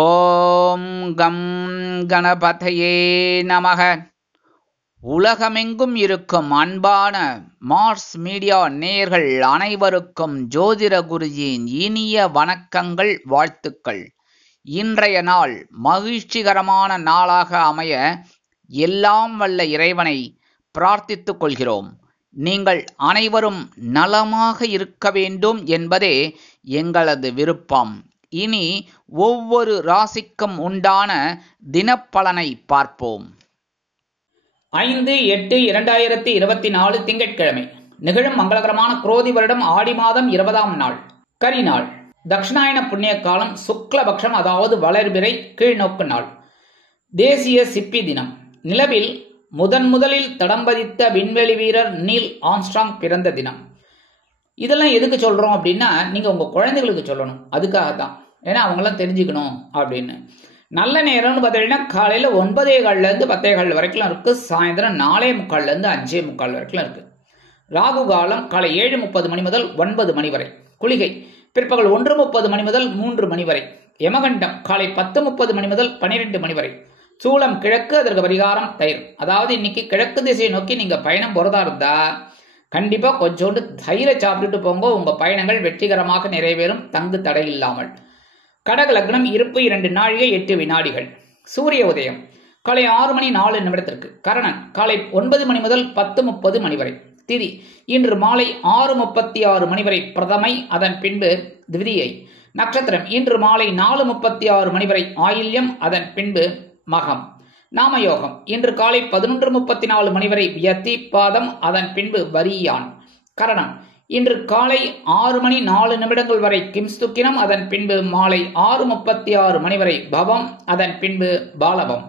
ஓம் come கணபதையே நமக. உலகமெங்கும் இருக்கும் அன்பான மார்ஸ் மீடியா நேயர்கள் அனைவருக்கும் ஜோதிட குருஜியின் இனிய வணக்கங்கள், வாழ்த்துக்கள். இன்றைய நாள் மகிழ்ச்சிகரமான நாளாக அமைய எல்லாம் வல்ல இறைவனை பிரார்த்தித்துக் கொள்கிறோம். நீங்கள் அனைவரும் நலமாக இருக்க வேண்டும் என்பதே எங்களது விருப்பம். இனி ஒவ்வொரு ராசிக்கும் உண்டான தினப்பலனை பார்ப்போம். 5/8/2024 திங்கட்கிழமை நிகழும் மங்களகரமான குரோதி வருடம் ஆடி மாதம் 20ஆம் நாள், கரிநாள், தட்சிணாயன புண்ணிய காலம், சுக்லபக்ஷம், அதாவது வளர்பிறை கீழ்நோக்கு நாள், தேசிய சிப்பி தினம். நிலவில் முதலில் தடம் பதித்த விண்வெளி வீரர் நீல் ஆம்ஸ்ட்ராங் பிறந்த தினம். இதெல்லாம் எதுக்கு சொல்றோம் அப்படின்னா, நீங்க உங்க குழந்தைகளுக்கு சொல்லணும், அதுக்காகத்தான். ஏன்னா அவங்களாம் தெரிஞ்சுக்கணும் அப்படின்னு. நல்ல நேரம்னு பார்த்தீங்கன்னா காலையில 9:15 10:15 வரைக்கும் இருக்கு. சாயந்தரம் 4:45 5:45 வரைக்கும் இருக்கு. ராகு காலம் காலை 7:30 மணி முதல் 9 மணி வரை. குளிகை பிற்பகல் 1:30 மணி முதல் 3 மணி வரை. யமகண்டம் காலை 10:30 மணி முதல் 12 மணி வரை. சூளம் கிழக்கு, அதற்கு பரிகாரம் தயிர். அதாவது இன்னைக்கு கிழக்கு திசையை நோக்கி நீங்க பயணம் போறதா இருந்தா கண்டிப்பா கொஞ்சோண்டு தயிரை சாப்பிட்டுட்டு போங்க. உங்க பயணங்கள் வெற்றிகரமாக நிறைவேறும், தங்கு தடை இல்லாமல். கடக லக்னம், இருப்பு 2 நாழிகை 8 வினாடிகள். சூரிய உதயம் காலை 6 மணி 4 நிமிடத்திற்கு. கரணன் காலை 9 மணி முதல் 10:30 மணி வரை. திதி இன்று மாலை 6:36 மணி வரை பிரதமை, அதன் பின்பு திவிதியை. நட்சத்திரம் இன்று மாலை 4:36 மணி வரை ஆயில்யம், அதன் பின்பு மகம். நாமயோகம் இன்று காலை 11:34 மணி வரை வியத்தி பாதம், அதன் பின்பு வரியான். கரணம் இன்று காலை 6 மணி 4 நிமிடங்கள் வரை கிம்ஸ்துக்கினம், அதன் பின்பு மாலை 6:36 மணி வரை பவம், அதன் பின்பு பாலபம்.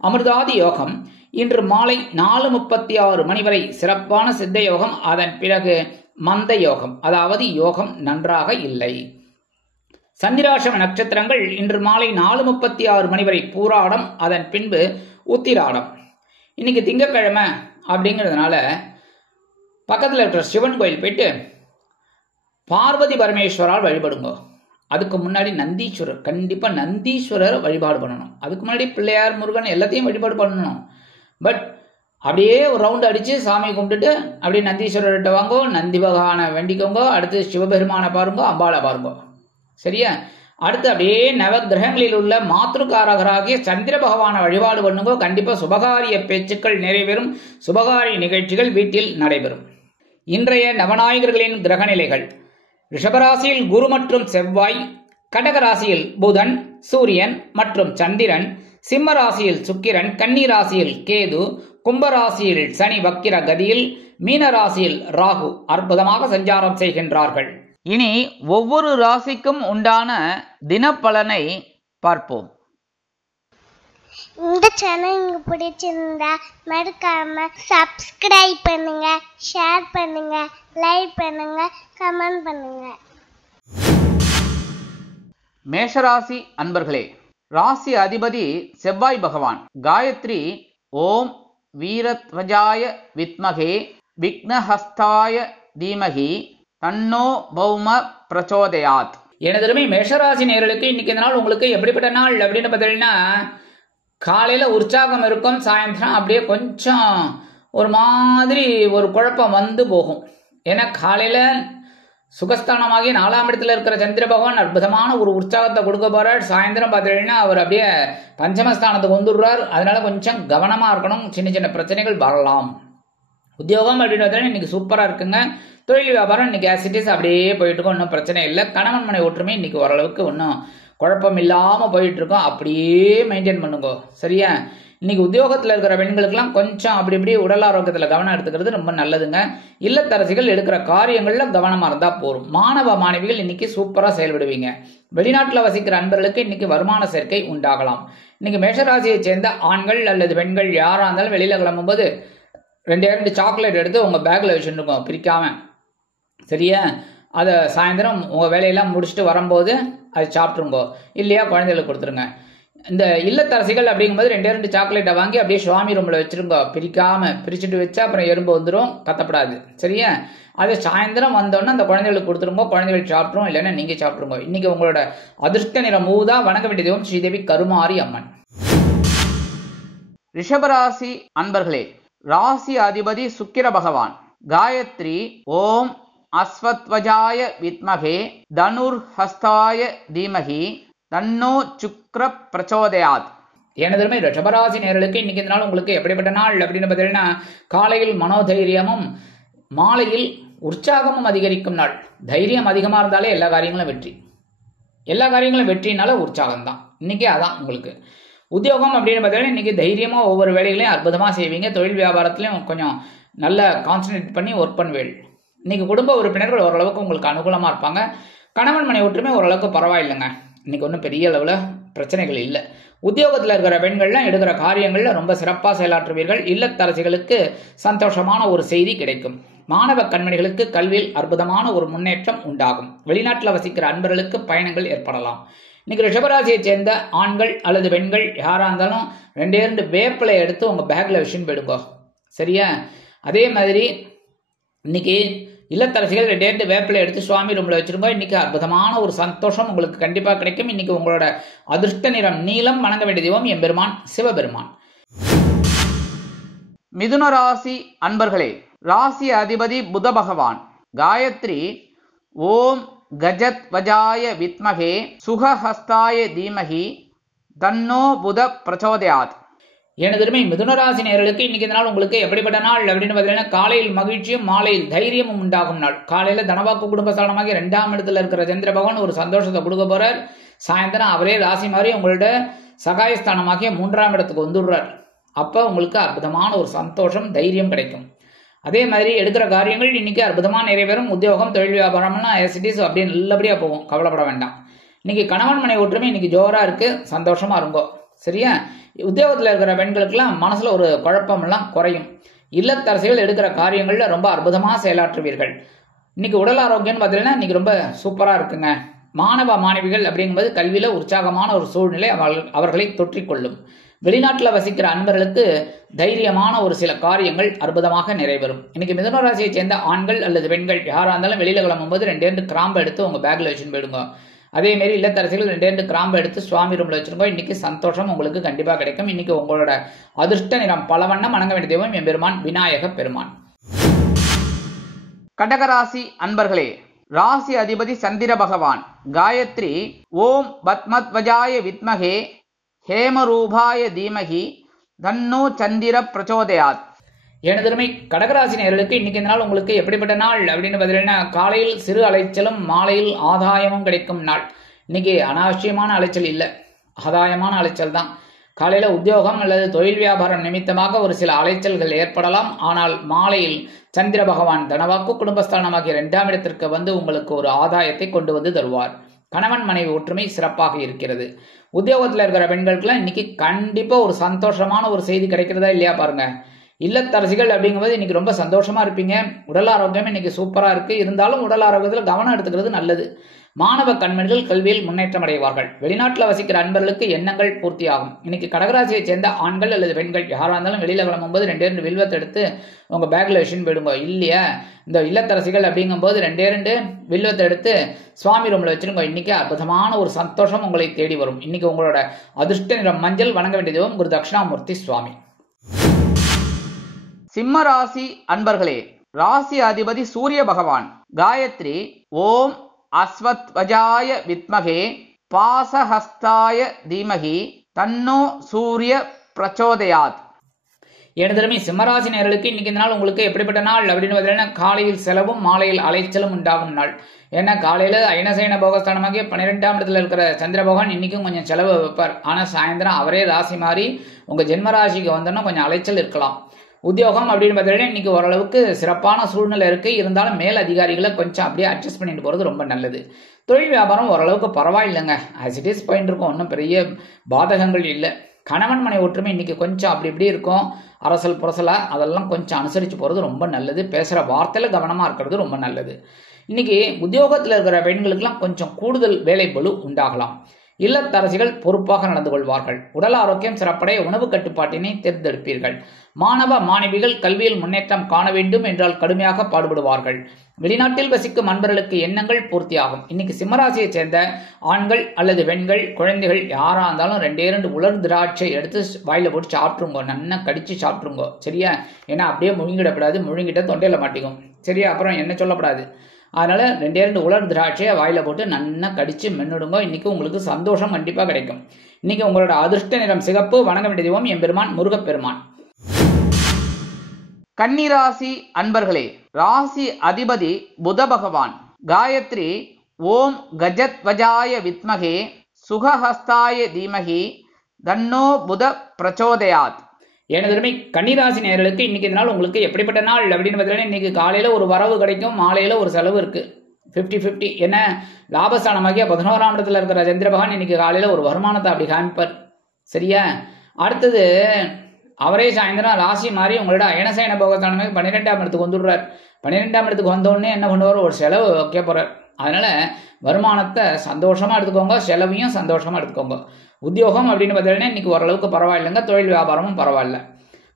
அமிர்தாதி யோகம் இன்று மாலை 4:36 மணி வரை சிறப்பான சித்த யோகம், அதன் பிறகு மந்த யோகம், அதாவது யோகம் நன்றாக இல்லை. சந்திராசிரம நட்சத்திரங்கள் இன்று மாலை 4:36 மணி வரை பூராடம், அதன் பின்பு உத்திராடம். இன்னைக்கு திங்கட்கிழமை அப்படிங்கிறதுனால பக்கத்தில் இருக்கிற சிவன் கோயில் போயிட்டு பார்வதி பரமேஸ்வரால் வழிபடுங்க. அதுக்கு முன்னாடி நந்தீஸ்வரர், கண்டிப்பா நந்தீஸ்வரர் வழிபாடு பண்ணணும். அதுக்கு முன்னாடி பிள்ளையார், முருகன் எல்லாத்தையும் வழிபாடு பண்ணணும். பட் அப்படியே ஒரு ரவுண்ட் அடிச்சு சாமி கும்பிட்டுட்டு அப்படியே நந்தீஸ்வரர்கிட்ட வாங்கோ, நந்தி பகவானை வேண்டிக்கோங்க. அடுத்து சிவபெருமானை பாருங்க, அம்பாளை பாருங்க. சரியா? அடுத்து அப்படியே நவ கிரகங்களில் உள்ள மாத்ருகாரகராகிய சந்திர பகவானை வழிபாடு பண்ணுங்க. கண்டிப்பா சுபகாரிய பேச்சுக்கள் நிறைவேறும், சுபகாரிய நிகழ்ச்சிகள் வீட்டில் நடைபெறும். இன்றைய நவநாயகர்களின் கிரக நிலைகள்: ரிஷபராசியில் குரு மற்றும் செவ்வாய், கடகராசியில் புதன், சூரியன் மற்றும் சந்திரன், சிம்ம ராசியில் சுக்கிரன், கன்னி ராசியில் கேது, கும்பராசியில் சனி வக்கிர கதியில், மீன ராசியில் ராகு அற்புதமாக சஞ்சாரம் செய்கின்றார்கள். இனி ஒவ்வொரு ராசிக்கும் உண்டான தினப்பலனை பார்ப்போம். இந்த சேனல் உங்களுக்கு பிடிச்சிருந்தா மறக்காம சப்ஸ்கிரைப் பண்ணுங்க, ஷேர் பண்ணுங்க, லைக் பண்ணுங்க, கமெண்ட் பண்ணுங்க. மேஷராசி அன்பர்களே, ராசி அதிபதி செவ்வாய் பகவான். காயத்ரி ஓம் வீரத்வஜாய வித்மகே விக்னஹஸ்தாய தீமகி தன்னோ பௌம பிரச்சோதயாத். எனதருமை மேஷராசி நேயர்களுக்கு இன்னைக்கு இந்த நாள் உங்களுக்கு எப்படிப்பட்ட நாள் அப்படின்னு பார்த்தீங்கன்னா, காலையில உற்சாகம் இருக்கும், சாயந்தரம் அப்படியே கொஞ்சம் ஒரு மாதிரி ஒரு குழப்பம் வந்து போகும். ஏன்னா காலையில சுகஸ்தானமாகி 4ஆம் இடத்துல இருக்கிற சந்திர பகவான் அற்புதமான ஒரு உற்சாகத்தை கொடுக்க போறார். சாயந்தரம் பார்த்தீங்கன்னா அவர் அப்படியே பஞ்சமஸ்தானத்துக்கு வந்துடுறார். அதனால கொஞ்சம் கவனமா இருக்கணும், சின்ன சின்ன பிரச்சனைகள் வரலாம். உத்தியோகம் அப்படின்னு இன்னைக்கு சூப்பரா இருக்குங்க. தொழில் வியாபாரம் இன்னைக்கு ஆசிட்டிஸ் அப்படியே போயிட்டு இருக்கோம், ஒன்றும் பிரச்சனை இல்லை. கணவன் மனை ஒற்றுமை இன்னைக்கு ஓரளவுக்கு ஒன்றும் குழப்பம் இல்லாம போயிட்டு இருக்கோம், அப்படியே மெயின்டைன் பண்ணுங்க. சரியா? இன்னைக்கு உத்தியோகத்தில் இருக்கிற பெண்களுக்கெல்லாம் கொஞ்சம் அப்படி இப்படி உடல் ஆரோக்கியத்தில் கவனம் எடுத்துக்கிறது ரொம்ப நல்லதுங்க. இல்லத்தரசிகள் எடுக்கிற காரியங்கள்ல கவனமா இருந்தா போரும். மாணவ மாணவிகள் இன்னைக்கு சூப்பரா செயல்படுவீங்க. வெளிநாட்டில் வசிக்கிற அன்பர்களுக்கு இன்னைக்கு வருமான சேர்க்கை உண்டாகலாம். இன்னைக்கு மேஷராசியை சேர்ந்த ஆண்கள் அல்லது பெண்கள் யாரா இருந்தாலும் வெளியில கிளம்பும்போது 2 சாக்லேட் எடுத்து உங்க பேக்ல வச்சுருக்கோம், பிரிக்காம. சரியா? அதை சாயந்தரம் உங்க வேலையெல்லாம் முடிச்சுட்டு வரும்போது அதை சாப்பிட்ருங்கோ, இல்லையா குழந்தைகளுக்கு கொடுத்துருங்க. இந்த இல்லத்தரசிகள் அப்படிங்கும்போது 2 சாக்லேட்டை வாங்கி அப்படியே சுவாமி ரூம்ல வச்சிருங்க, பிரிக்காம பிரிச்சுட்டு வச்சா அப்புறம் எறும்பு வந்துடும், கத்தப்படாது. சரியா? அது சாயந்தரம் வந்தோன்னா அந்த குழந்தைகளுக்கு கொடுத்துருங்க, குழந்தைகள் சாப்பிட்றோம், இல்லைன்னா நீங்க சாப்பிட்ருங்க. இன்னைக்கு உங்களோட அதிர்ஷ்ட நிறம் ஊதா. வணங்க வேண்டிய தெய்வம் ஸ்ரீதேவி கருமாரி அம்மன். ரிஷபராசி அன்பர்களே, ராசி அதிபதி சுக்கிர பகவான். காயத்ரி ஓம் அஸ்வத்வஜாய வித்மகே தனுர்ஹஸ்தாய தீமகி தன்னோ சுக்ர பிரச்சோதயாத். எனதுமே ரிஷபராசி நேயர்களுக்கு இன்னைக்கு இந்த நாள் உங்களுக்கு எப்படிப்பட்ட நாள் அப்படின்னு பார்த்தீங்கன்னா, காலையில் மனோதைரியமும் மாலையில் உற்சாகமும் அதிகரிக்கும் நாள். தைரியம் அதிகமாக இருந்தாலே எல்லா காரியங்களும் வெற்றி. எல்லா காரியங்களும் வெற்றினால உற்சாகம் தான். இன்னைக்கு அதான் உங்களுக்கு. உத்தியோகம் அப்படின்னு பார்த்தீங்கன்னா இன்னைக்கு தைரியமாக ஒவ்வொரு வேலைகளையும் அற்புதமாக செய்வீங்க. தொழில் வியாபாரத்திலையும் கொஞ்சம் நல்ல கான்சன்ட்ரேட் பண்ணி ஒர்க் பண்ணுவீங்க. இன்னைக்கு குடும்ப உறுப்பினர்கள் ஓரளவுக்கு உங்களுக்கு அனுகூலமாக இருப்பாங்க. கணவன் மனை ஒற்றுமை ஓரளவுக்கு பரவாயில்லைங்க. இன்னைக்கு ஒன்றும் பெரிய அளவில் பிரச்சனைகள் இல்லை. உத்தியோகத்தில் இருக்கிற பெண்கள்லாம் எடுக்கிற காரியங்களில் ரொம்ப சிறப்பாக செயலாற்றுவீர்கள். இல்லத்தரசிகளுக்கு சந்தோஷமான ஒரு செய்தி கிடைக்கும். மாணவ கண்மணிகளுக்கு கல்வியில் அற்புதமான ஒரு முன்னேற்றம் உண்டாகும். வெளிநாட்டில் வசிக்கிற அன்பர்களுக்கு பயணங்கள் ஏற்படலாம். இன்னைக்கு ரிஷபராசியை சேர்ந்த ஆண்கள் அல்லது பெண்கள் யாராக இருந்தாலும் 2 வேப்பிலை எடுத்து உங்கள் பேக்கில் வச்சுன்னு போயிடுங்க. சரியா? அதே மாதிரி இன்னைக்கு இல்லத்தரசிகள் 2 வேப்பிலை எடுத்து சுவாமி ரூமில் வச்சிருங்க. இன்னைக்கு அற்புதமான ஒரு சந்தோஷம் உங்களுக்கு கண்டிப்பாக கிடைக்கும். இன்னைக்கு உங்களோட அதிர்ஷ்ட நிறம் நீலம். வணங்க வேண்டிய தெய்வம் எம்பெருமான் சிவபெருமான். மிதுன ராசி அன்பர்களே, ராசி அதிபதி புத பகவான். காயத்ரி ஓம் கஜத்வஜாய வித்மகே சுகஹஸ்தாய தீமகி தன்னோ புத பிரச்சோதயாத். எனதுமே மிதுனராசி நேயர்களுக்கு இன்னைக்கு இந்த நாள் உங்களுக்கு எப்படிப்பட்ட நாள் அப்படின்னு பார்த்தீங்கன்னா, காலையில் மகிழ்ச்சியும் மாலையில் தைரியமும் உண்டாகும் நாள். காலையில தனவாக்கு குடும்பஸ்தானமாக 2ஆம் இடத்துல இருக்கிற சந்திர பகவான் ஒரு சந்தோஷத்தை கொடுக்க போறார். சாயந்தரம் அவரே ராசி மாதிரி உங்களோட சகாயஸ்தானமாகிய 3ஆம் இடத்துக்கு வந்துடுறார். அப்போ உங்களுக்கு அற்புதமான ஒரு சந்தோஷம் தைரியம் கிடைக்கும். அதே மாதிரி எடுக்கிற காரியங்கள் இன்னைக்கு அற்புதமாக நிறைவேறும். உத்தியோகம் தொழில் வியாபாரம்லாம் எஸ்டிஸ் அப்படியே நல்லபடியாக போகும், கவலைப்பட வேண்டாம். இன்னைக்கு கணவன் மனை ஒற்றுமை இன்னைக்கு ஜோரா இருக்கு, சந்தோஷமா இருங்கோ. சரியா? உத்தியோகத்தில் இருக்கிற பெண்களுக்கெல்லாம் மனசுல ஒரு குழப்பமெல்லாம் குறையும். இல்லத்தரசிகள் எடுக்கிற காரியங்கள்ல ரொம்ப அற்புதமாக செயலாற்றுவீர்கள். இன்னைக்கு உடல் ஆரோக்கியம்னு பார்த்தீங்கன்னா இன்னைக்கு ரொம்ப சூப்பரா இருக்குங்க. மாணவ மாணவிகள் அப்படிங்கும்போது கல்வியில உற்சாகமான ஒரு சூழ்நிலை அவர்களை தொற்றிக்கொள்ளும். வெளிநாட்டில் வசிக்கிற அன்பர்களுக்கு தைரியமான ஒரு சில காரியங்கள் அற்புதமாக நிறைவேறும். இன்னைக்கு மிதுன ராசியை சேர்ந்த ஆண்கள் அல்லது பெண்கள் யாராக இருந்தாலும் வெளியில கிளம்பும்போது 2 கிராம்பு எடுத்து உங்க பேக்ல வச்சுன்னு போயிடுங்க. அதே மாதிரி இல்லத்தரசிகள் 2 கிராம்பு எடுத்து சுவாமி ரூம்ல வச்சிருக்கோம். இன்னைக்கு சந்தோஷம் உங்களுக்கு கண்டிப்பாக கிடைக்கும். இன்னைக்கு உங்களோட அதிர்ஷ்ட நிறம் பலவண்ணம். வணங்க வேண்டிய தெய்வம் எம்பெருமான் விநாயக பெருமான். கடகராசி அன்பர்களே, ராசி அதிபதி சந்திர பகவான். காயத்ரி ஓம் பத்மத்வஜாய வித்மகே ஹேமரூபாய தீமகி தன்னோ சந்திர பிரச்சோதயாத். எனதருமை கடகராசி நேயர்களுக்கு இன்னைக்கு இந்த நாள் உங்களுக்கு எப்படிப்பட்ட நாள் அப்படின்னு பார்த்தீங்கன்னா, காலையில் சிறு அலைச்சலும் மாலையில் ஆதாயமும் கிடைக்கும் நாள். இன்னைக்கு அனாவசியமான அலைச்சல் இல்லை, ஆதாயமான அலைச்சல் தான். காலையில் உத்தியோகம் அல்லது தொழில் வியாபாரம் நிமித்தமாக ஒரு சில அலைச்சல்கள் ஏற்படலாம். ஆனால் மாலையில் சந்திர பகவான் தனவாக்கு குடும்பஸ்தானமாகிய 2ஆம் இடத்திற்கு வந்து உங்களுக்கு ஒரு ஆதாயத்தை கொண்டு வந்து தருவார். கணவன் மனைவி ஒற்றுமை சிறப்பாக இருக்கிறது. உத்தியோகத்தில் இருக்கிற பெண்களுக்கெல்லாம் இன்னைக்கு கண்டிப்பாக ஒரு சந்தோஷமான ஒரு செய்தி கிடைக்கிறதா இல்லையா பாருங்க. இல்லத்தரசிகள் அப்படிங்கும்போது இன்னைக்கு ரொம்ப சந்தோஷமா இருப்பீங்க. உடல் ஆரோக்கியம் இன்னைக்கு சூப்பரா இருக்கு. இருந்தாலும் உடல் ஆரோக்கியத்தில் கவனம் எடுத்துக்கிறது நல்லது. மாணவ கண்மணிகள் கல்வியில் முன்னேற்றம் அடைவார்கள். வெளிநாட்டில் வசிக்கிற அன்பர்களுக்கு எண்ணங்கள் பூர்த்தியாகும். இன்னைக்கு கடகராசியை சேர்ந்த ஆண்கள் அல்லது பெண்கள் யாராக இருந்தாலும் வெளியில கிளம்பும்போது 2 வில்வத்தை எடுத்து உங்க பேக்ல வச்சுன்னு போயிடுங்க. இல்லையா இந்த இல்லத்தரசிகள் அப்படிங்கும்போது 2 வில்வத்தை எடுத்து சுவாமி ரூம்ல வச்சிருங்க. இன்னைக்கு அற்புதமான ஒரு சந்தோஷம் உங்களை தேடி வரும். இன்னைக்கு உங்களோட அதிர்ஷ்ட நிறம் மஞ்சள். வணங்க வேண்டிய தெய்வம் குரு தட்சிணாமூர்த்தி சுவாமி. சிம்ம ராசி அன்பர்களே, ராசி அதிபதி சூரிய பகவான். காயத்ரி ஓம் அஸ்வத்வஜாய வித்மகே பாசஹஸ்தாய தீமகி தன்னோ சூரிய பிரச்சோதயாத். எனதருமை சிம்மராசி நேயர்களுக்கு இன்னைக்கு இந்த நாள் உங்களுக்கு எப்படிப்பட்ட நாள் அப்படின்னு பார்த்தீங்கன்னா, காலையில் செலவும் மாலையில் அலைச்சலும் உண்டாகும் நாள். ஏன்னா காலையில ஐனசைன போகஸ்தானமாக 12ஆம் இடத்துல இருக்கிற சந்திர பகவான் இன்னைக்கும் கொஞ்சம் செலவு வைப்பார். ஆனால் சாயந்தரம் அவரே ராசி மாறி உங்க ஜென்மராசிக்கு வந்தோன்னா கொஞ்சம் அலைச்சல் இருக்கலாம். உத்தியோகம் அப்படின்னு பார்த்தீங்கன்னா இன்னைக்கு ஓரளவுக்கு சிறப்பான சூழ்நிலை இருக்கு. இருந்தாலும் மேல் அதிகாரிகளை கொஞ்சம் அப்படியே அட்ஜஸ்ட் பண்ணிட்டு போறது ரொம்ப நல்லது. தொழில் வியாபாரம் ஓரளவுக்கு பரவாயில்லைங்க, ஆஸ் இட் இஸ் போயிட்டு இருக்கும். ஒன்றும் பெரிய பாதகங்கள் இல்லை. கணவன் மனை ஒற்றுமை இன்னைக்கு கொஞ்சம் அப்படி இப்படி இருக்கும். அரசல் புரசலா அதெல்லாம் கொஞ்சம் அனுசரித்து போகிறது ரொம்ப நல்லது. பேசுகிற வார்த்தையில் கவனமாக இருக்கிறது ரொம்ப நல்லது. இன்னைக்கு உத்தியோகத்தில் இருக்கிற பெண்களுக்கெல்லாம் கொஞ்சம் கூடுதல் வேலை பளு உண்டாகலாம். இல்லத்தரசிகள் பொறுப்பாக நடந்து கொள்வார்கள். உடல் ஆரோக்கியம் சிறப்படைய உணவு கட்டுப்பாட்டினை தேர்ந்தெடுப்பீர்கள். மாணவ மாணவிகள் கல்வியில் முன்னேற்றம் காண வேண்டும் என்றால் கடுமையாக பாடுபடுவார்கள். வெளிநாட்டில் வசிக்கும் அன்பர்களுக்கு எண்ணங்கள் பூர்த்தியாகும். இன்னைக்கு சிம்மராசியை சேர்ந்த ஆண்கள் அல்லது பெண்கள் குழந்தைகள் யாரா இருந்தாலும் 2 உலர் திராட்சை எடுத்து வாயில போட்டு சாப்பிட்டுருங்க, நல்லா கடிச்சு சாப்பிட்டுருங்க. சரியா? ஏன்னா அப்படியே முழுங்கிடப்படாது, முழுங்கிட்ட தொண்டையில மாட்டிக்கும். சரியா? அப்புறம் என்ன சொல்லப்படாது. அதனால 2 உலர் திராட்சையை வாயில போட்டு நல்லா கடிச்சு மென்னுடுங்க. இன்னைக்கு உங்களுக்கு சந்தோஷம் கண்டிப்பா கிடைக்கும். இன்னைக்கு உங்களோட அதிர்ஷ்ட நிறம் சிகப்பு. வணங்க வேண்டிய தெய்வம் எம்பெருமான் முருகப்பெருமான். கன்னிராசி அன்பர்களே, ராசி அதிபதி புத பகவான். காயத்ரி ஓம் கஜத்வஜாய வித்மகே சுகஹஸ்தாய தீமகி தன்னோ புத பிரச்சோதயாத். எனதுமே கன்னிராசி நேயர்களுக்கு இன்னைக்கு நாள் உங்களுக்கு எப்படிப்பட்ட நாள் அப்படின்னு பார்த்தீங்கன்னா, இன்னைக்கு காலையில ஒரு வரவு கிடைக்கும், மாலையில ஒரு செலவு இருக்கு. 50-50. என்ன லாபஸ்தானமாகிய 11ஆம் இடத்துல இருக்கிற சந்திர பகவான் இன்னைக்கு காலையில ஒரு வருமானத்தை அப்படி காமிப்பார். சரியா? அடுத்தது அவரே சாயந்தரம் ராசி மாறி உங்களோட அயனசயன போகஸ்தானமாக 12ஆம் இடத்துக்கு வந்துடுறார். 12ஆம் இடத்துக்கு வந்தோடனே என்ன பண்ணுவார்? ஒரு செலவு வைக்க போறார். அதனால வருமானத்தை சந்தோஷமா எடுத்துக்கோங்க, செலவையும் சந்தோஷமா எடுத்துக்கோங்க. உத்தியோகம் அப்படின்னு பார்த்தீங்கன்னா இன்னைக்கு ஓரளவுக்கு பரவாயில்லைங்க. தொழில் வியாபாரமும் பரவாயில்ல.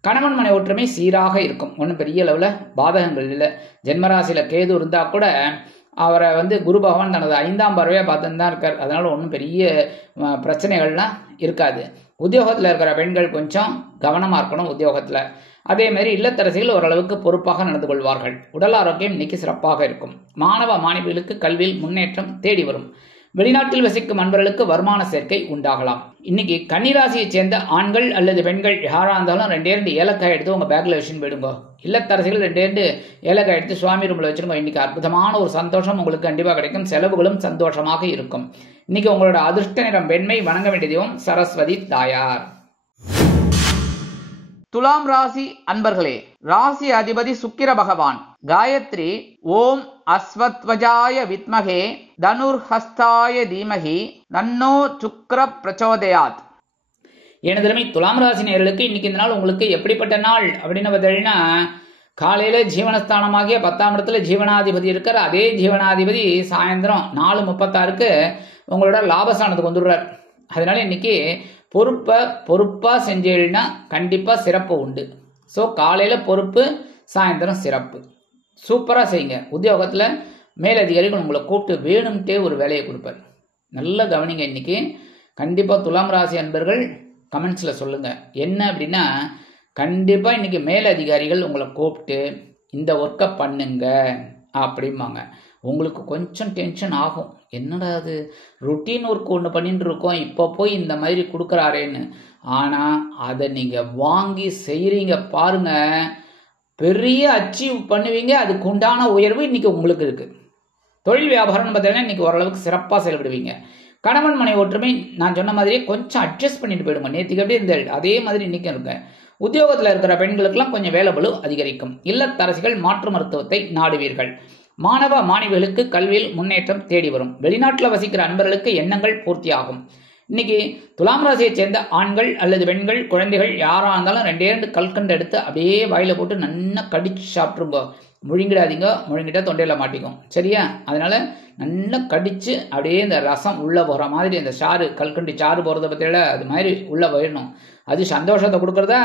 கணவன் மனை ஒற்றுமை சீராக இருக்கும். ஒன்றும் பெரிய அளவில் பாதகங்கள் இல்லை. ஜென்மராசியில் கேது இருந்தால் கூட அவரை குரு பகவான் தனது 5ஆம் பார்வையாக பார்த்துன்னு தான் இருக்கார். அதனால ஒன்றும் பெரிய பிரச்சனைகள்லாம் இருக்காது. உத்தியோகத்தில் இருக்கிற பெண்கள் கொஞ்சம் கவனமாக இருக்கணும் உத்தியோகத்தில். அதே மாதிரி இல்லத்தரசிகள் ஓரளவுக்கு பொறுப்பாக நடந்து கொள்வார்கள். உடல் ஆரோக்கியம் இன்னைக்கு சிறப்பாக இருக்கும். மாணவ மாணவிகளுக்கு கல்வியில் முன்னேற்றம் தேடி வரும். வெளிநாட்டில் வசிக்கும் அன்பர்களுக்கு வருமான சேர்க்கை உண்டாகலாம். இன்னைக்கு கன்னிராசியை சேர்ந்த ஆண்கள் அல்லது பெண்கள் யாரா இருந்தாலும் 2 ஏலக்காய் எடுத்து உங்க பேக்ல வச்சுன்னு போயிடுங்க. இல்லத்தரசிகள் 2 ஏலக்காய் எடுத்து சுவாமி ரூம்ல வச்சிருங்க. இன்னைக்கு அற்புதமான ஒரு சந்தோஷம் உங்களுக்கு கண்டிப்பா கிடைக்கும். செலவுகளும் சந்தோஷமாக இருக்கும். இன்னைக்கு உங்களோட அதிர்ஷ்ட நிறம் வெண்மை. வணங்க வேண்டிய தெய்வம் சரஸ்வதி தாயார். துலாம் ராசி அன்பர்களே, ராசி அதிபதி சுக்கிர பகவான். காயத்ரி ஓம் அஸ்வத்வஜாய வித்மகே தனுர்ஹஸ்தாய தீமகி தன்னோ சுக்கிர பிரச்சோதயாத். எனதுமே துலாம் ராசி நேயர்களுக்கு இன்னைக்கு இந்த நாள் உங்களுக்கு எப்படிப்பட்ட நாள் அப்படின்னு பார்த்தீங்கன்னா, காலையில ஜீவனஸ்தானமாகிய 10ஆம் இடத்துல ஜீவனாதிபதி இருக்கார். அதே ஜீவனாதிபதி சாயந்தரம் 4:36 உங்களோட லாபஸ்தானத்துக்கு வந்துடுறார். அதனால இன்னைக்கு பொறுப்பா செஞ்சீங்கன்னா கண்டிப்பா சிறப்பு உண்டு. ஸோ காலையில பொறுப்பு, சாயந்தரம் சிறப்பு. சூப்பரா செய்யுங்க. உத்தியோகத்துல மேலதிகாரிகள் உங்களை கூப்பிட்டு வேணும்ட்டே ஒரு வேலையை கொடுப்பார். நல்லா கவனிங்க. இன்னைக்கு கண்டிப்பா துலாம் ராசி அன்பர்கள் கமெண்ட்ஸ்ல சொல்லுங்க. என்ன அப்படின்னா, கண்டிப்பா இன்னைக்கு மேலதிகாரிகள் உங்களை கூப்பிட்டு இந்த ஒர்க்கை பண்ணுங்க அப்படிம்பாங்க. உங்களுக்கு கொஞ்சம் டென்ஷன் ஆகும். என்னடா அது ரொட்டீன் ஒர்க் ஒன்று பண்ணிட்டு இருக்கோம், இப்போ போய் இந்த மாதிரி கொடுக்குறாரேன்னு. ஆனால் அதை நீங்கள் வாங்கி செய்கிறீங்க பாருங்க, பெரிய அச்சீவ் பண்ணுவீங்க. அதுக்கு உண்டான உயர்வு இன்னைக்கு உங்களுக்கு இருக்கு. தொழில் வியாபாரம்னு பார்த்தீங்கன்னா இன்னைக்கு ஓரளவுக்கு சிறப்பாக செயல்படுவீங்க. கணவன் மனை ஒற்றுமை நான் சொன்ன மாதிரியே கொஞ்சம் அட்ஜஸ்ட் பண்ணிட்டு போயிடுங்க. நேற்றுக்கு அப்படியே இந்த அதே மாதிரி இன்னைக்கு இருங்க. உத்தியோகத்தில் இருக்கிற பெண்களுக்கெல்லாம் கொஞ்சம் வேலை பளு அதிகரிக்கும். இல்லத்தரசிகள் மாற்று மருத்துவத்தை நாடுவீர்கள். மாணவ மாணவிகளுக்கு கல்வியில் முன்னேற்றம் தேடி வரும். வெளிநாட்டில் வசிக்கிற அன்பர்களுக்கு எண்ணங்கள் பூர்த்தியாகும். இன்னைக்கு துலாம் ராசியை சேர்ந்த ஆண்கள் அல்லது பெண்கள் குழந்தைகள் யாரா இருந்தாலும் 2 கல்கண்டு எடுத்து அப்படியே வாயில போட்டு நல்லா கடிச்சு சாப்பிட்டுருங்க. முழுங்கிடாதீங்க, முழுங்கிட்டா தொண்டையில மாட்டிக்கும். சரியா? அதனால நல்லா கடிச்சு அப்படியே இந்த ரசம் உள்ள போற மாதிரி அந்த சாறு, கல்கண்டு சாறு போறதை பத்தியில அது மாதிரி உள்ள போயிடணும். அது சந்தோஷத்தை கொடுக்கறதா.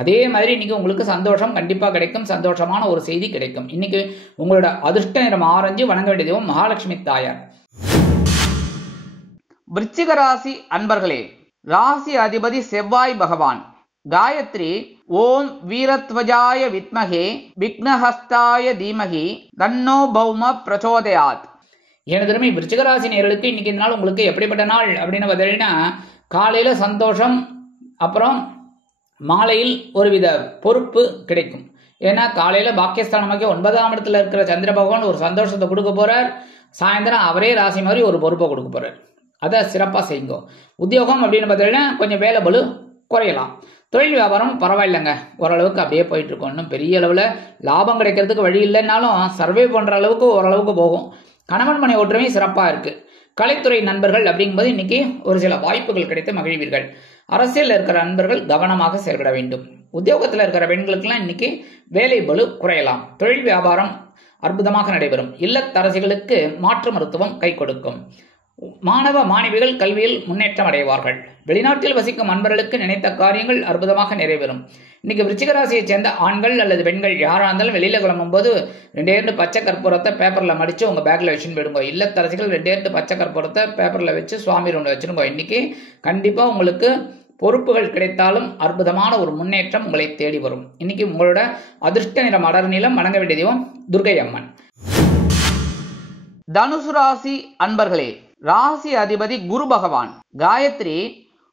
அதே மாதிரி இன்னைக்கு உங்களுக்கு சந்தோஷம் கண்டிப்பா கிடைக்கும். சந்தோஷமான ஒரு செய்தி கிடைக்கும். இன்னைக்கு உங்களோட அதிர்ஷ்ட நிறம் ஆரஞ்சு. வணங்க வேண்டிய தெய்வம் மகாலட்சுமி தாயார். விருச்சிக ராசி அன்பர்களே, ராசி அதிபதி செவ்வாய் பகவான். காயத்ரி ஓம் வீரத்வஜாய வித்மகே விக்னஹஸ்தாய தீமகி தன்னோ பௌம பிரச்சோதயாத். எனதுமே விருச்சிக ராசி நேயர்களுக்கு இன்னைக்கு இந்த நாள் உங்களுக்கு எப்படிப்பட்ட நாள் அப்படின்னு பார்த்தீங்கன்னா, காலையில சந்தோஷம், அப்புறம் மாலையில் ஒருவித பொறுப்பு கிடைக்கும். ஏன்னா காலையில பாக்கியஸ்தானமாக 9ஆம் இடத்துல இருக்கிற சந்திர பகவான் ஒரு சந்தோஷத்தை கொடுக்க போறார். சாயந்தரம் அவரே ராசி மாதிரி ஒரு பொறுப்பை கொடுக்க போறார். அதை சிறப்பாக செய்யுங்க. உத்தியோகம் அப்படின்னு பார்த்தீங்கன்னா கொஞ்சம் வேலை பளு குறையலாம். தொழில் வியாபாரம் பரவாயில்லைங்க, ஓரளவுக்கு அப்படியே போயிட்டு இருக்கோம். இன்னும் பெரிய அளவில் லாபம் கிடைக்கிறதுக்கு வழி இல்லைன்னாலும் சர்வே பண்ணுற அளவுக்கு ஓரளவுக்கு போகும். கணவன் மனை ஒற்றுமை சிறப்பாக இருக்கு. கலைத்துறை நண்பர்கள் அப்படிங்கும்போது இன்னைக்கு ஒரு சில வாய்ப்புகள் கிடைத்து மகிழ்வீர்கள். அரசியலில் இருக்கிற நண்பர்கள் கவனமாக செயல்பட வேண்டும். உத்தியோகத்தில் இருக்கிற பெண்களுக்கெல்லாம் இன்னைக்கு வேலை பளு குறையலாம். தொழில் வியாபாரம் அற்புதமாக நடைபெறும். இல்லத்தரசிகளுக்கு மாற்று மருத்துவம் கை கொடுக்கும். மாணவ மாணவிகள் கல்வியில் முன்னேற்றம் அடைவார்கள். வெளிநாட்டில் வசிக்கும் அன்பர்களுக்கு நினைத்த காரியங்கள் அற்புதமாக நிறைவேறும். இன்னைக்கு விருச்சிக ராசியைச் சேர்ந்த ஆண்கள் அல்லது பெண்கள் யாராக இருந்தாலும் வெளியில கிளம்பும் போது 2 பச்சை கற்பூரத்தை பேப்பர்ல மடிச்சு உங்க பேக்ல வச்சுன்னு போயிடுங்க. இல்லத்தரசிகள் 2 பச்சை கற்பூரத்தை பேப்பர்ல வச்சு சுவாமி ரூம்ல வச்சுருங்க. இன்னைக்கு கண்டிப்பா உங்களுக்கு பொறுப்புகள் கிடைத்தாலும் அற்புதமான ஒரு முன்னேற்றம் உங்களை தேடி வரும். இன்னைக்கு உங்களோட அதிர்ஷ்ட நிறம் அடர் நீலம். வணங்க வேண்டிய தெய்வம் துர்க்கை அம்மன். தனுசு ராசி அன்பர்களே, ராசி அதிபதி குரு பகவான். காயத்ரி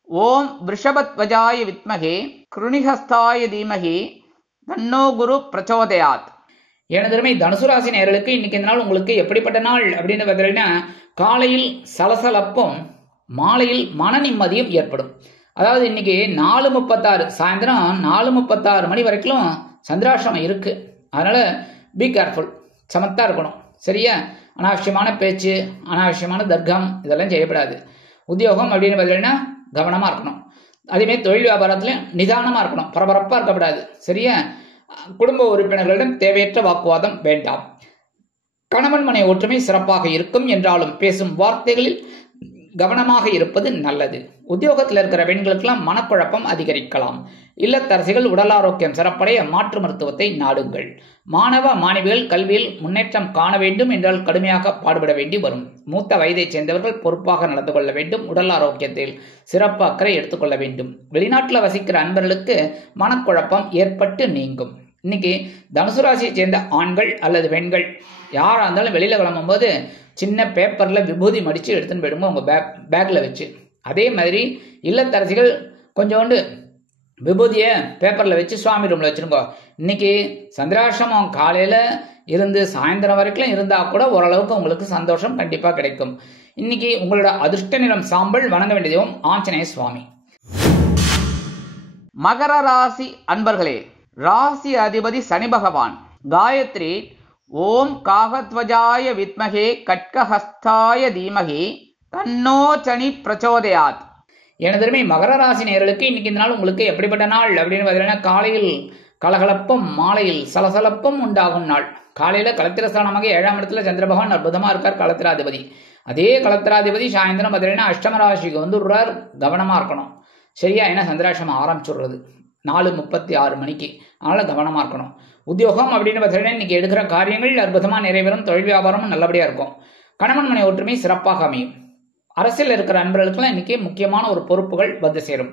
ஓம் விருஷபத்வஜாய வித்மகே கிருணிஹஸ்தாய தீமகி தன்னோ குரு பிரச்சோதயாத். எனதருமை தனுசு ராசி நேயர்களுக்கு இன்னைக்கு இந்த நாள் உங்களுக்கு எப்படிப்பட்ட நாள் அப்படின்னு பார்த்தீங்கன்னா, காலையில் சலசலப்பும் மாலையில் மன நிம்மதியும் ஏற்படும். அதாவது இன்னைக்கு 4:36 சாயந்தரம் 4:36 மணி வரைக்கும் சந்திராஷ்டிரமம் இருக்கு. அதனால பி கேர்ஃபுல், சமத்தா இருக்கணும். சரியா? அனாவசியமான பேச்சு, அனாவசியமான தர்க்கம் இதெல்லாம் செய்யப்படாது. உத்தியோகம் அப்படின்னு பார்த்தீங்கன்னா கவனமா இருக்கணும். அதேமாதிரி தொழில் வியாபாரத்துல நிதானமா இருக்கணும், பரபரப்பா இருக்கப்படாது. சரியா? குடும்ப உறுப்பினர்களிடம் தேவையற்ற வாக்குவாதம் வேண்டாம். கணவன் மனை ஒற்றுமை சிறப்பாக இருக்கும் என்றாலும் பேசும் வார்த்தைகளில் கவனமாக இருப்பது நல்லது. உத்தியோகத்தில் இருக்கிற பெண்களுக்கெல்லாம் மனக்குழப்பம் அதிகரிக்கலாம். இல்லத்தரசிகள் உடல் ஆரோக்கியம் சிறப்படைய மாற்று மருத்துவத்தை நாடுங்கள். மாணவ மாணவிகள் கல்வியில் முன்னேற்றம் காண வேண்டும் என்றால் கடுமையாக பாடுபட வேண்டி வரும். மூத்த வயதைச் சேர்ந்தவர்கள் பொறுப்பாக நடந்து கொள்ள வேண்டும். உடல் ஆரோக்கியத்தில் சிறப்பு அக்கறை எடுத்துக்கொள்ள வேண்டும். வெளிநாட்டில் வசிக்கிற அன்பர்களுக்கு மனக்குழப்பம் ஏற்பட்டு நீங்கும். இன்னைக்கு தனுசு ராசியை சேர்ந்த ஆண்கள் அல்லது பெண்கள் யாரா இருந்தாலும் வெளியில கிளம்பும் போது சின்ன பேப்பர்ல விபூதி மடிச்சு எடுத்துன்னு போயிடுங்க உங்க பேக்ல வச்சு. அதே மாதிரி இல்லத்தரசிகள் கொஞ்சோண்டு விபூதியை பேப்பர்ல வச்சு சுவாமி ரூம்ல வச்சிருங்க. இன்னைக்கு சந்திராஷ்டிரமம் காலையில இருந்து சாயந்தரம் வரைக்கும் இருந்தா கூட ஓரளவுக்கு உங்களுக்கு சந்தோஷம் கண்டிப்பா கிடைக்கும். இன்னைக்கு உங்களோட அதிர்ஷ்ட நிறம் சாம்பல். வணங்க வேண்டிய தெய்வம் ஆஞ்சநேய சுவாமி. மகர ராசி அன்பர்களே, ராசி அதிபதி சனி பகவான். காயத்ரி ஓம் காகத்வஜாய வித்மகே கட்கஹஸ்தாய தீமகி தன்னோ சனி பிரச்சோதயாத். எனதருமை மகர ராசி நேயர்களுக்கு இன்னைக்கு இந்த நாள் உங்களுக்கு எப்படிப்பட்ட நாள் அப்படின்னு பார்த்தீங்கன்னா, காலையில் கலகலப்பும் மாலையில் சலசலப்பும் உண்டாகும் நாள். காலையில கலத்திரஸ்தானமாக 7ஆம் இடத்துல சந்திர பகவான் அற்புதமா இருக்கார், கலத்திராதிபதி. அதே கலத்திராதிபதி சாயந்தரம் பார்த்தீங்கன்னா அஷ்டம ராசிக்கு வந்துடுறார். கவனமா இருக்கணும். சரியா? ஏன்னா சந்திராஷ்டிரமம் ஆரம்பிச்சுடுறது 4:36 மணிக்கு. அதனால கவனமா இருக்கணும். உத்தியோகம் அப்படின்னு பார்த்தீங்கன்னா இன்னைக்கு எடுக்கிற காரியங்கள் அற்புதமா நிறைவேறும். தொழில் வியாபாரமும் நல்லபடியா இருக்கும். கணவன் மனை ஒற்றுமை சிறப்பாக அமையும். அரசியல் இருக்கிற நண்பர்களுக்கெல்லாம் இன்னைக்கு முக்கியமான ஒரு பொறுப்புகள் வந்து சேரும்.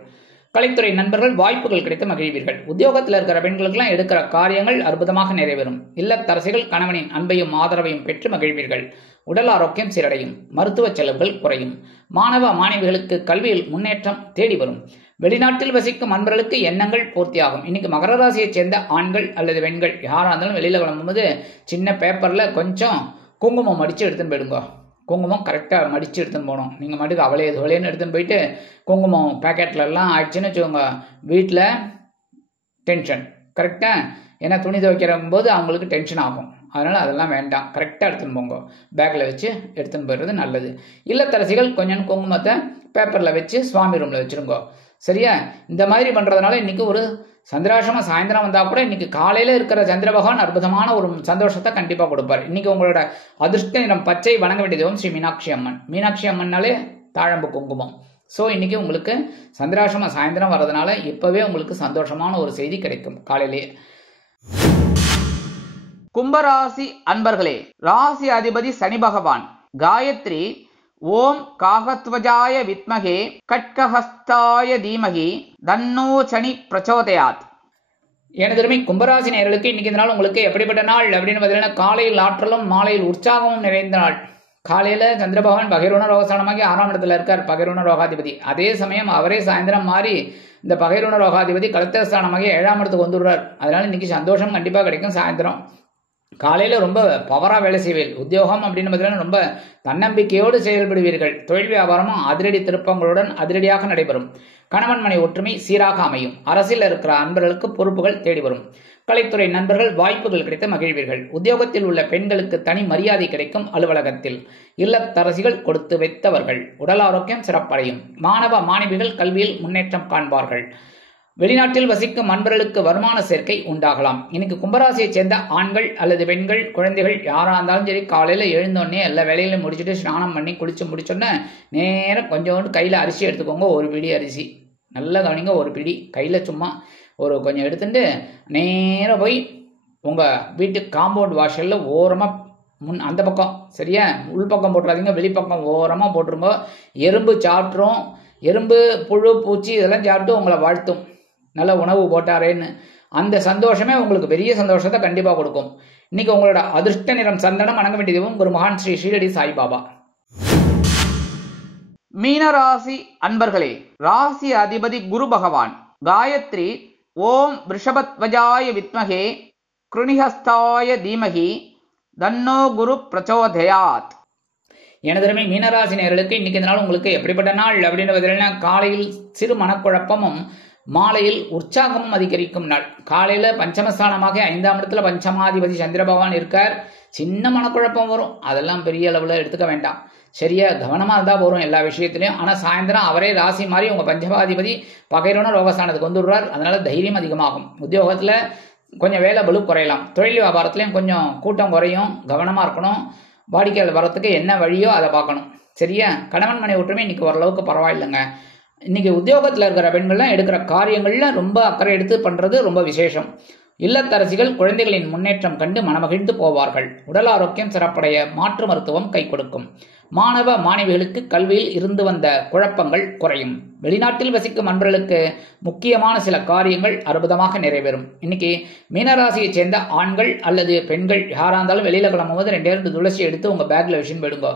கலைத்துறை நண்பர்கள் வாய்ப்புகள் கிடைத்து மகிழ்வீர்கள். உத்தியோகத்தில் இருக்கிற பெண்களுக்கெல்லாம் எடுக்கிற காரியங்கள் அற்புதமாக நிறைவேறும். இல்லத்தரசிகள் கணவனின் அன்பையும் ஆதரவையும் பெற்று மகிழ்வீர்கள். உடல் ஆரோக்கியம் சீரடையும். மருத்துவ செலவுகள் குறையும். மாணவ மாணவிகளுக்கு கல்வியில் முன்னேற்றம் தேடி வரும். வெளிநாட்டில் வசிக்கும் அன்பர்களுக்கு எண்ணங்கள் பூர்த்தியாகும். இன்னைக்கு மகர ராசியைச் சேர்ந்த ஆண்கள் அல்லது பெண்கள் யாராக இருந்தாலும் வெளியில கிளம்பும்போது சின்ன பேப்பர்ல கொஞ்சம் குங்குமம் மடிச்சு எடுத்துன்னு போயிடுங்க. குங்குமம் கரெக்டாக மடித்து எடுத்துன்னு போகணும். நீங்கள் மட்டுக்கு அவளையன்னு எடுத்துன்னு போயிட்டு குங்குமம் பேக்கெட்ல எல்லாம் ஆயிடுச்சுன்னு வச்சுக்கோங்க, வீட்டில் டென்ஷன். கரெக்டாக? ஏன்னா துணி துவைக்கிற போது அவங்களுக்கு டென்ஷன் ஆகும். அதனால் அதெல்லாம் வேண்டாம். கரெக்டாக எடுத்துன்னு போங்க. பேக்கில் வச்சு எடுத்துன்னு போயிடுறது நல்லது. இல்லத்தரசிகள் கொஞ்சம் குங்குமத்தை பேப்பரில் வச்சு சுவாமி ரூமில் வச்சுருங்க. சரியா? இந்த மாதிரி பண்ணுறதுனால இன்னைக்கு ஒரு சந்திராஷ்டிரமம் சாயந்தரம் வந்தால் கூட இன்னைக்கு காலையில் இருக்கிற சந்திர பகவான் அற்புதமான ஒரு சந்தோஷத்தை கண்டிப்பாக கொடுப்பார். இன்னைக்கு உங்களோட அதிர்ஷ்ட நிறம் பச்சை. வணங்க வேண்டிய தெய்வம் ஸ்ரீ மீனாட்சி அம்மன். மீனாட்சி அம்மன்னாலே தாழம்பு குங்குமம். ஸோ இன்னைக்கு உங்களுக்கு சந்திராஷ்டிரமம் சாயந்தரம் வர்றதுனால இப்பவே உங்களுக்கு சந்தோஷமான ஒரு செய்தி கிடைக்கும் காலையிலேயே. கும்பராசி அன்பர்களே, ராசி அதிபதி சனி பகவான். காயத்ரி ஓம் காகத்வஜாய வித்மகே கட்கஹஸ்தாய தீமகி தன்னோ சனி பிரச்சோதயாத். எனதருமை கும்பராசி நேயர்களுக்கு இன்னைக்கு இந்த நாள் உங்களுக்கு எப்படிப்பட்ட நாள் அப்படின்னு பார்த்தீங்கன்னா, காலையில் ஆற்றலும் மாலையில் உற்சாகமும் நிறைந்த நாள். காலையில சந்திர பகவான் பகைரோண ரோகஸ்தானமாகி 6ஆம் இடத்துல இருக்கார், பகைரோண ரோகாதிபதி. அதே சமயம் அவரே சாயந்தரம் மாறி இந்த பகைரோண ரோகாதிபதி கலத்திரஸ்தானமாகி 7ஆம் இடத்துக்கு வந்துடுறார். அதனால இன்னைக்கு சந்தோஷம் கண்டிப்பாக கிடைக்கும். சாயந்தரம் காலையில ரொம்ப பவரா வேலை செய்வீர்கள். உத்தியோகம் அப்படின்னு பார்த்தீங்கன்னா ரொம்ப தன்னம்பிக்கையோடு செயல்படுவீர்கள். தொழில் வியாபாரமும் அதிரடி திருப்பங்களுடன் அதிரடியாக நடைபெறும். கணவன் மனை ஒற்றுமை சீராக அமையும். அரசியல் இருக்கிற அன்பர்களுக்கு பொறுப்புகள் தேடி வரும். கலைத்துறை நண்பர்கள் வாய்ப்புகள் கிடைத்து மகிழ்வீர்கள். உத்தியோகத்தில் உள்ள பெண்களுக்கு தனி மரியாதை கிடைக்கும். அலுவலகத்தில் இல்லத்தரசிகள் கொடுத்து வைத்தவர்கள். உடல் ஆரோக்கியம் சிறப்படையும். மாணவ மாணவிகள் கல்வியில் முன்னேற்றம் காண்பார்கள். வெளிநாட்டில் வசிக்கும் அன்பர்களுக்கு வருமான சேர்க்கை உண்டாகலாம். இன்னைக்கு கும்பராசியை சேர்ந்த ஆண்கள் அல்லது பெண்கள், குழந்தைகள் யாரா இருந்தாலும் சரி, காலையில எழுந்தோடனே எல்லா வேலையிலும் முடிச்சுட்டு ஸ்நானம் பண்ணி குளிச்சு முடிச்சோன்னே நேரம் கொஞ்சோண்டு கையில அரிசி எடுத்துக்கோங்க. ஒரு பிடி அரிசி, நல்லா கவனிங்க. ஒரு பிடி கையில சும்மா ஒரு கொஞ்சம் எடுத்துட்டு நேரம் போய் உங்க வீட்டு காம்பவுண்ட் வாசல்ல ஓரமா அந்த பக்கம், சரியா, உள்பக்கம் போட்டுறாதீங்க, வெளிப்பக்கம் ஓரமா போட்டுருங்க. எறும்பு சாப்பிட்ரும். எறும்பு, புழு, பூச்சி இதெல்லாம் சாப்பிட்டு உங்களை வாழ்த்தும். நல்ல உணவு போட்டாரேன்னு அந்த சந்தோஷமே உங்களுக்கு பெரிய சந்தோஷத்தை கண்டிப்பா கொடுக்கும். இன்னைக்கு உங்களோட அதிர்ஷ்ட நிறம் சந்தனம். வணங்க வேண்டியதும் குரு மகான் ஸ்ரீ ஷீரடி சாய்பாபா. மீனராசி அன்பர்களே, ராசி அதிபதி குரு பகவான். காயத்ரி ஓம் ரிஷபத்வஜாய வித்மகே கிருணிஹஸ்தாய தீமகி தன்னோ குரு பிரச்சோதயாத். எனதருமை மீனராசி நேயர்களுக்கு இன்னைக்கு இந்த நாள் உங்களுக்கு எப்படிப்பட்ட நாள் அப்படின்னு பார்த்தீங்கன்னா, காலையில் சிறு மனக்குழப்பமும் மாலையில் உற்சாகமும் அதிகரிக்கும் நாள். காலையில பஞ்சமஸ்தானமாக 5ஆம் இடத்துல பஞ்சமாதிபதி சந்திர பகவான் இருக்கார். சின்ன மனக்குழப்பம் வரும், அதெல்லாம் பெரிய அளவுல எடுத்துக்க வேண்டாம். சரியா, கவனமா இருந்தா போறோம் எல்லா விஷயத்திலையும். ஆனா சாயந்தரம் அவரே ராசி மாதிரி உங்க பஞ்சமாதிபதி பகைரோன ரோகஸ்தானத்துக்கு வந்துடுறார். அதனால தைரியம் அதிகமாகும். உத்தியோகத்துல கொஞ்சம் வேலை பளு குறையலாம். தொழில் வியாபாரத்திலையும் கொஞ்சம் கூட்டம் குறையும். கவனமா இருக்கணும். வாடிக்கையாளர் வரத்துக்கு என்ன வழியோ அதை பார்க்கணும். சரியா, கணவன் மனை ஒற்றுமை இன்னைக்கு ஓரளவுக்கு பரவாயில்லைங்க. இன்னைக்கு உத்தியோகத்தில் இருக்கிற பெண்கள்லாம் எடுக்கிற காரியங்கள்ல ரொம்ப அக்கறை எடுத்து பண்றது ரொம்ப விசேஷம். இல்லத்தரசிகள் குழந்தைகளின் முன்னேற்றம் கண்டு மனமகிழ்ந்து போவார்கள். உடல் ஆரோக்கியம் சிறப்படைய மாற்று மருத்துவம் கை கொடுக்கும். மாணவ மாணவிகளுக்கு கல்வியில் இருந்து வந்த குழப்பங்கள் குறையும். வெளிநாட்டில் வசிக்கும் அன்பர்களுக்கு முக்கியமான சில காரியங்கள் அற்புதமாக நிறைவேறும். இன்னைக்கு மீனராசியை சேர்ந்த ஆண்கள் அல்லது பெண்கள் யாரா இருந்தாலும் வெளியில கிளம்பும்போது 2 துளசி எடுத்து உங்க பேக்ல வச்சுன்னு போயிடுங்க.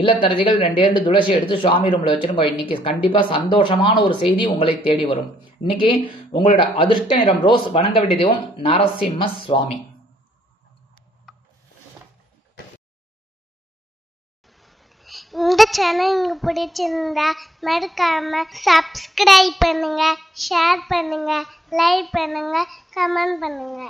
இல்லத்தரசிகள் 2 துளசி எடுத்து சுவாமி ரூம்ல வச்சிருங்க. இன்னைக்கு கண்டிப்பா சந்தோஷமான ஒரு செய்தி உங்களை தேடி வரும். இன்னைக்கு உங்களோட அதிர்ஷ்ட நிறம் ரோஸ். வணங்க வேண்டிய தெய்வம் நரசிம்ம சுவாமி. இந்த சேனல் உங்களுக்கு பிடிச்சிருந்தா மறக்காம சப்ஸ்கிரைப் பண்ணுங்க, ஷேர் பண்ணுங்க, லைக் பண்ணுங்க, கமெண்ட் பண்ணுங்க.